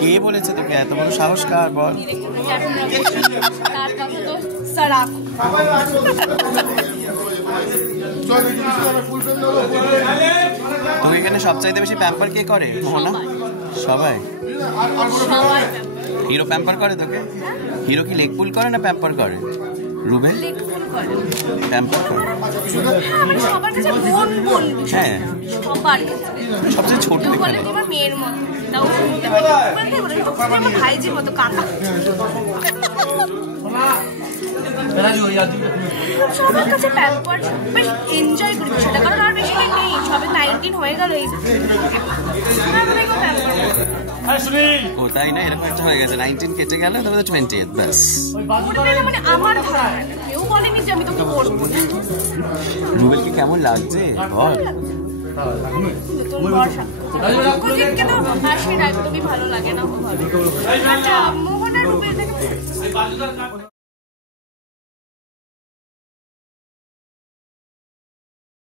কে বলেছে তোকে এত বড় সাহস? কার বল? তুমি এখানে সবচাইতে বেশি প্যাম্পার কে করে? মোহনা? সবাই? হিরো প্যাম্পার করে তোকে? হিরো কি লেগ পুল করে না প্যাম্পার করে? রুবেল প্যাম্পার করে? হ্যাঁ, সবচেয়ে ছোট মেয়ের মতো ভাইজির মতো কাকা সবার কাছে প্যাম্পার বেশ এনজয় করি সেটা, কারণ আর বেশি নেই, সবে 19 হয়ে গেল। এই ও তাই না, এরকম একটা হয়ে গেছে 19 কেটে গেল, তবে 20th ব্যাস। মানে আমার কেউ বলেনি যে আমি তোকে করবো। রুবেলকে কেমন লাগছে বল? একদমই ভালো লাগে না। মোহনা রুবেল